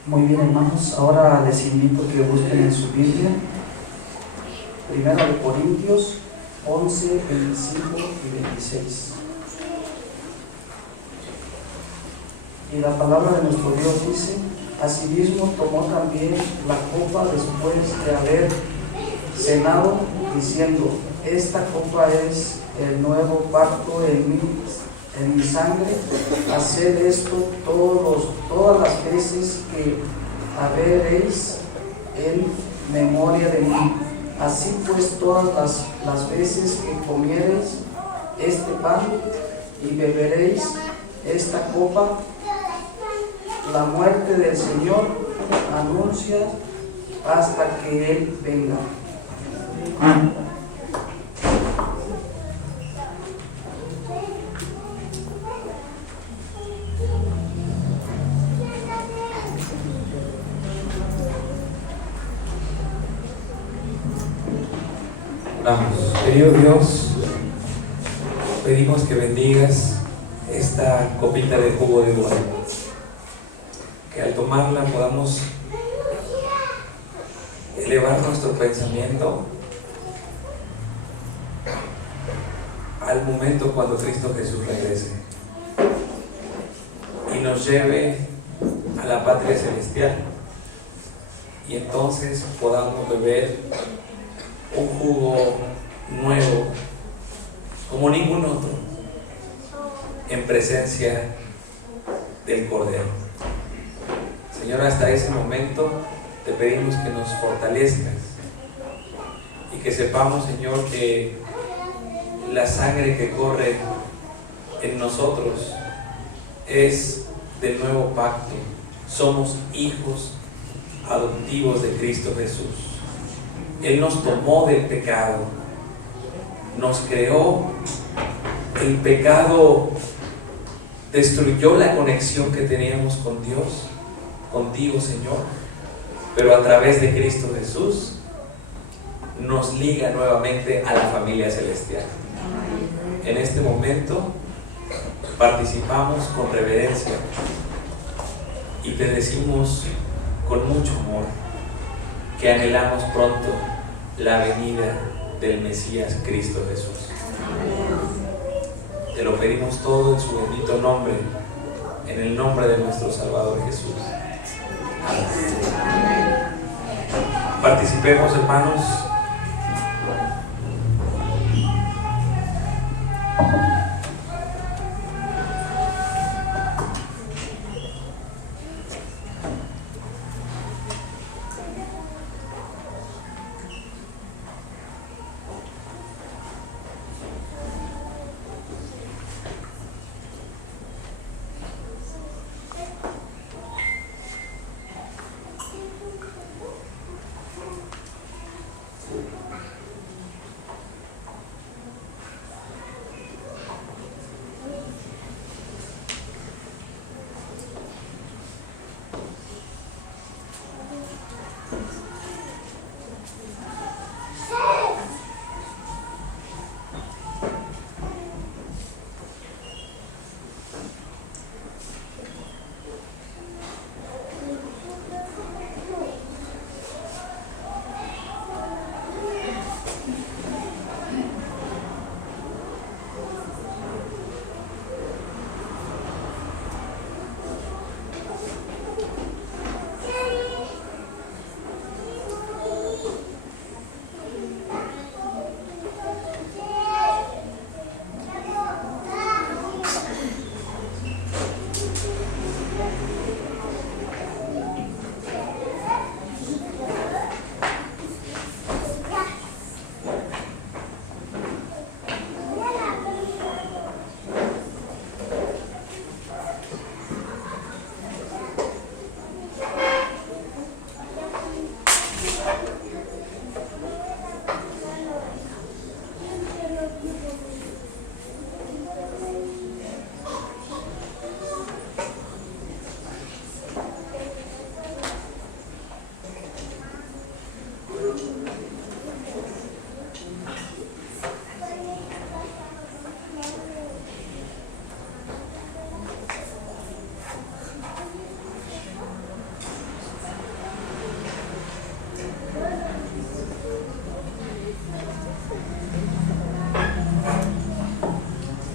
Muy bien, hermanos, ahora les invito a que busquen en su Biblia 1 Corintios 11, 25 y 26. Y la palabra de nuestro Dios dice: asimismo tomó también la copa después de haber cenado diciendo: esta copa es el nuevo pacto en mi sangre. Haced esto todas las veces que haberéis en memoria de mí. Así pues, todas las veces que comiereis este pan y beberéis esta copa, la muerte del Señor anuncia hasta que Él venga. Oramos. Querido Dios, pedimos que bendigas esta copita de jugo de uva, que al tomarla podamos elevar nuestro pensamiento al momento cuando Cristo Jesús regrese y nos lleve a la patria celestial, y entonces podamos beber un jugo nuevo como ningún otro en presencia del Cordero. Señor, hasta ese momento te pedimos que nos fortalezcas y que sepamos, Señor, que la sangre que corre en nosotros es del nuevo pacto. Somos hijos adoptivos de Cristo Jesús. Él nos tomó del pecado, nos creó. El pecado destruyó la conexión que teníamos con Dios, contigo, Señor, pero a través de Cristo Jesús nos liga nuevamente a la familia celestial. En este momento participamos con reverencia y te decimos con mucho amor que anhelamos pronto la venida del Mesías Cristo Jesús. Te lo pedimos todo en su bendito nombre, en el nombre de nuestro Salvador Jesús. Amén. Participemos, hermanos.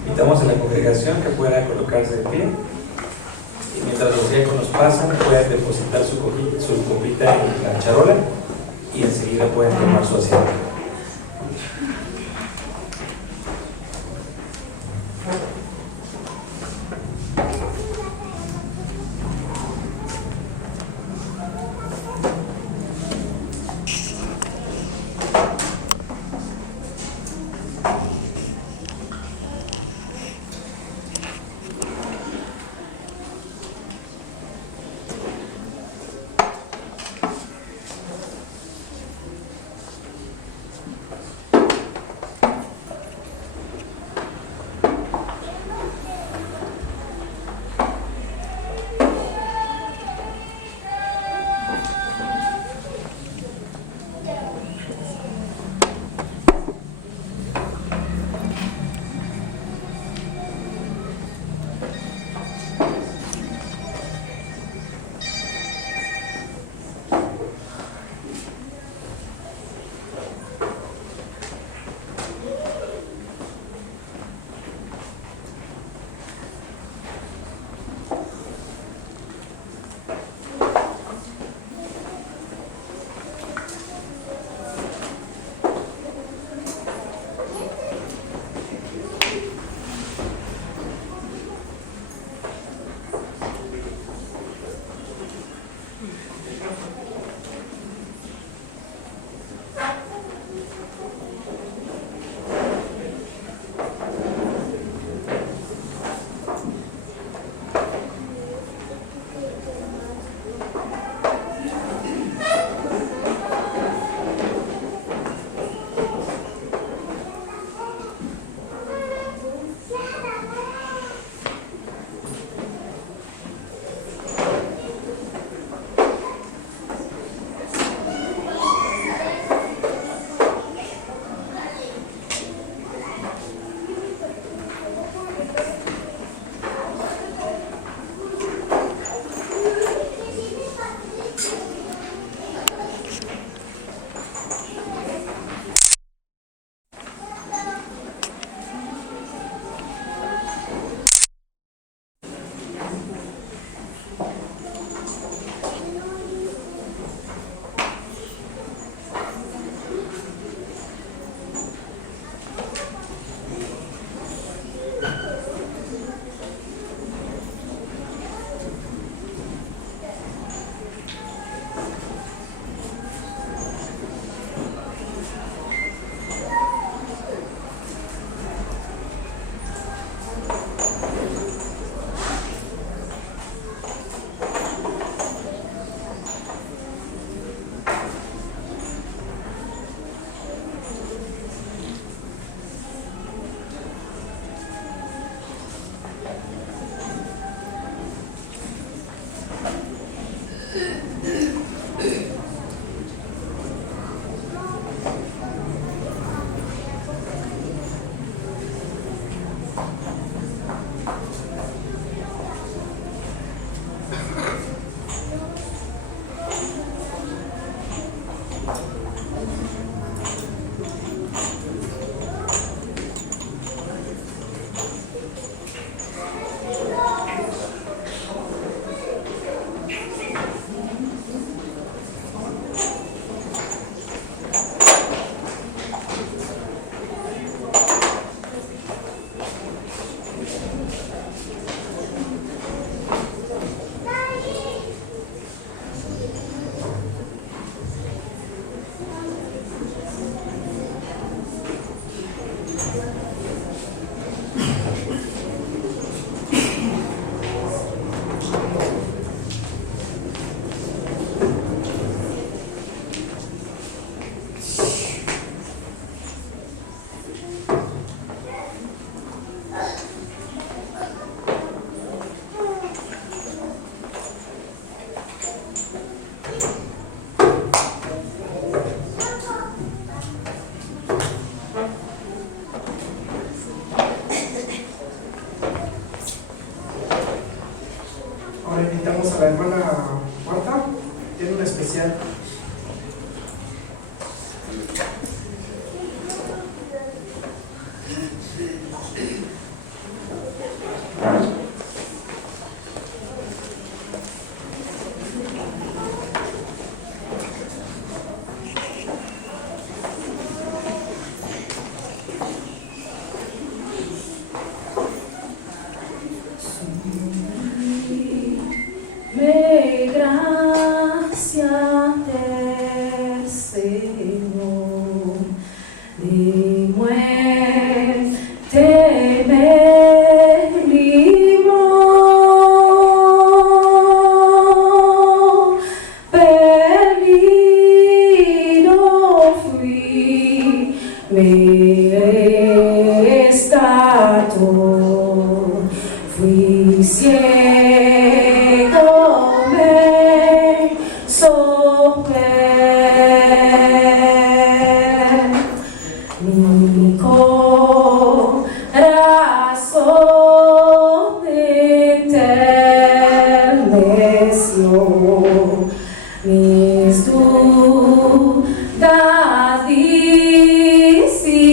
Invitamos a la congregación que pueda colocarse de pie y mientras los diáconos pasan puedan depositar su copita en la charola y enseguida pueden tomar su asiento. invitamos a la hermana Marta, tiene un especial. Señor, de muerte me libró, perdido fui, me rescató, fui ciego, me sopé. Mi corazón enterneció, mis dudas disipó,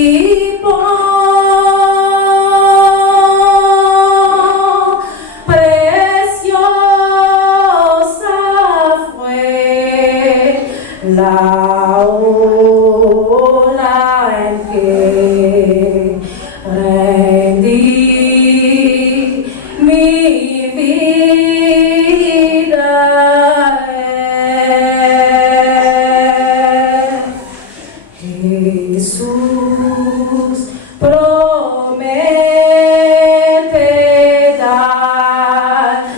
preciosa fue la hora en que rendí mi vida a Él. Jesús promete darme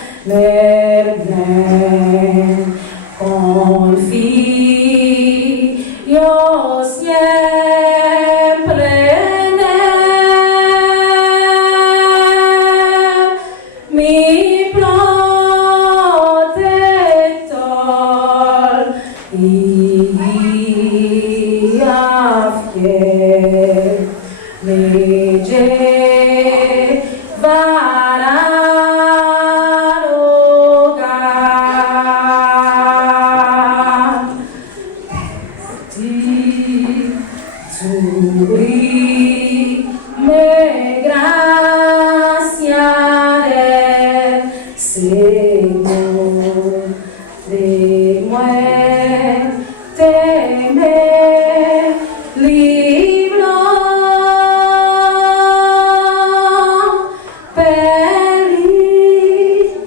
confío siempre en Él, mi protector y guía fiel, me llevará al hogar. Sublime gracia del Señor, de muerte me libró,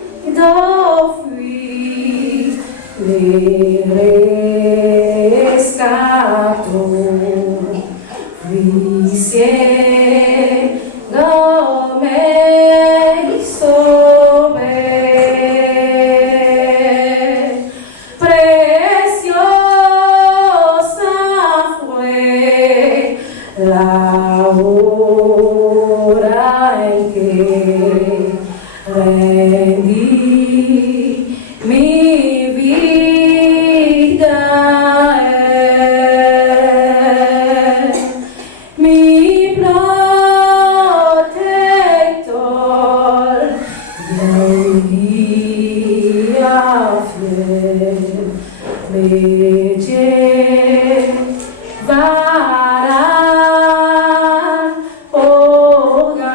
perdido fui, me rescató, fui ciego, me hizo ver, preciosa fue la hora en que rendí mi vida a Él, mi protector y guía fiel, me llevará al hogar.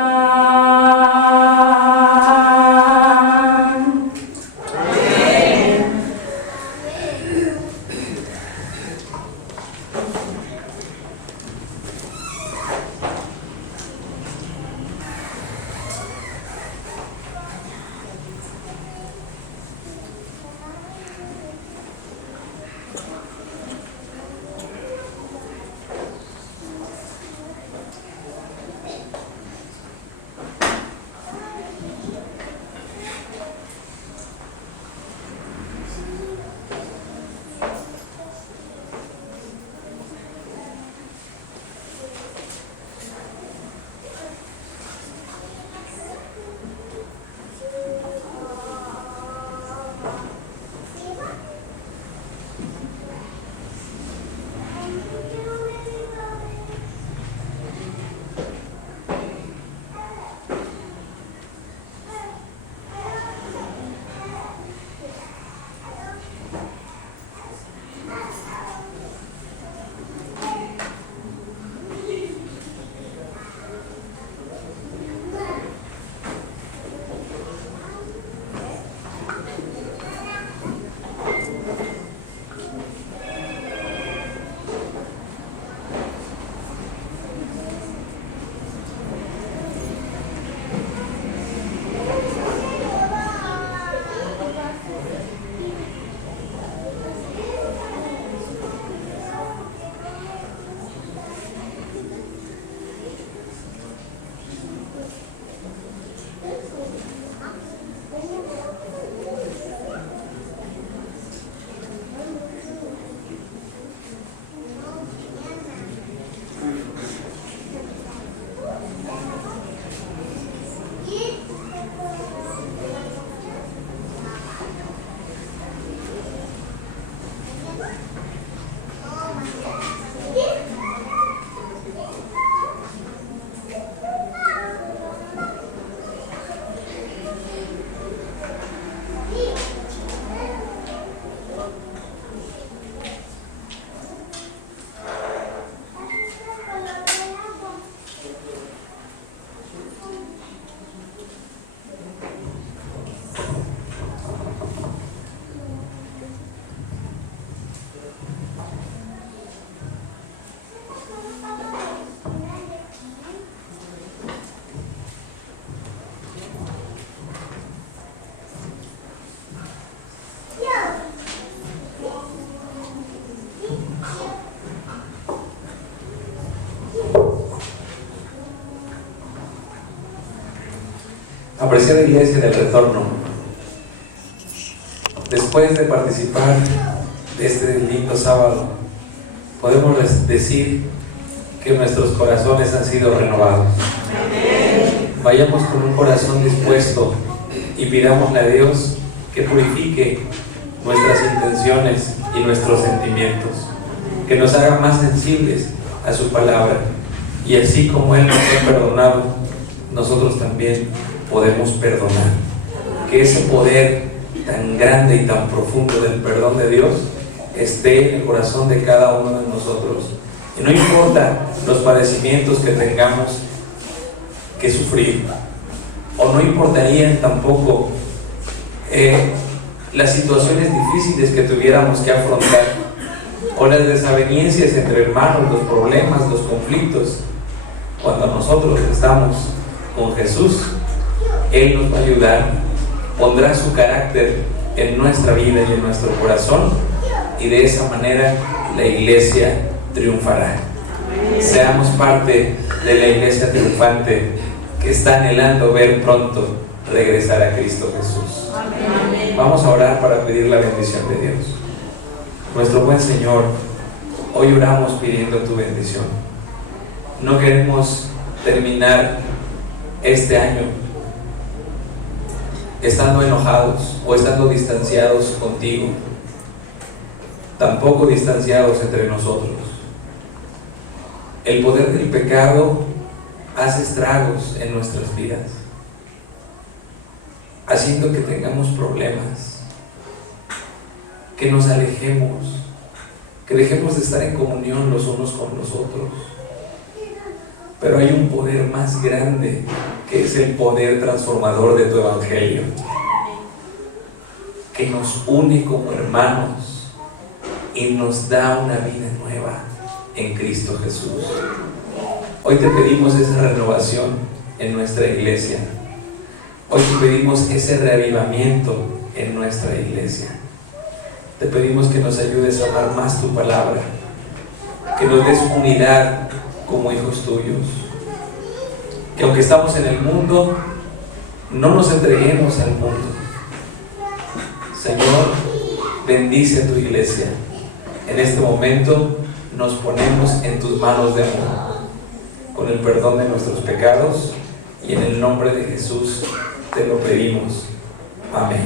Apreciada Iglesia del Retorno, después de participar de este lindo sábado, podemos decir que nuestros corazones han sido renovados. Vayamos con un corazón dispuesto y pidámosle a Dios que purifique nuestras intenciones y nuestros sentimientos, que nos haga más sensibles a su palabra, y así como Él nos ha perdonado, nosotros también podemos perdonar. Que ese poder tan grande y tan profundo del perdón de Dios esté en el corazón de cada uno de nosotros, y no importa los padecimientos que tengamos que sufrir, o no importarían tampoco las situaciones difíciles que tuviéramos que afrontar, o las desavenencias entre hermanos, los problemas, los conflictos. Cuando nosotros estamos con Jesús, Él nos va a ayudar, pondrá su carácter en nuestra vida y en nuestro corazón, y de esa manera la iglesia triunfará. Seamos parte de la iglesia triunfante que está anhelando ver pronto regresar a Cristo Jesús. Vamos a orar para pedir la bendición de Dios. Nuestro buen Señor, hoy oramos pidiendo tu bendición. No queremos terminar este año estando enojados o estando distanciados contigo, tampoco distanciados entre nosotros. El poder del pecado hace estragos en nuestras vidas, haciendo que tengamos problemas, que nos alejemos, que dejemos de estar en comunión los unos con los otros. Pero hay un poder más grande, que es el poder transformador de tu Evangelio, que nos une como hermanos y nos da una vida nueva en Cristo Jesús. Hoy te pedimos esa renovación en nuestra iglesia. Hoy te pedimos ese reavivamiento en nuestra iglesia. Te pedimos que nos ayudes a amar más tu palabra, que nos des unidad como hijos tuyos, que aunque estamos en el mundo, no nos entreguemos al mundo. Señor, bendice a tu iglesia. En este momento nos ponemos en tus manos de amor, con el perdón de nuestros pecados, y en el nombre de Jesús te lo pedimos. Amén.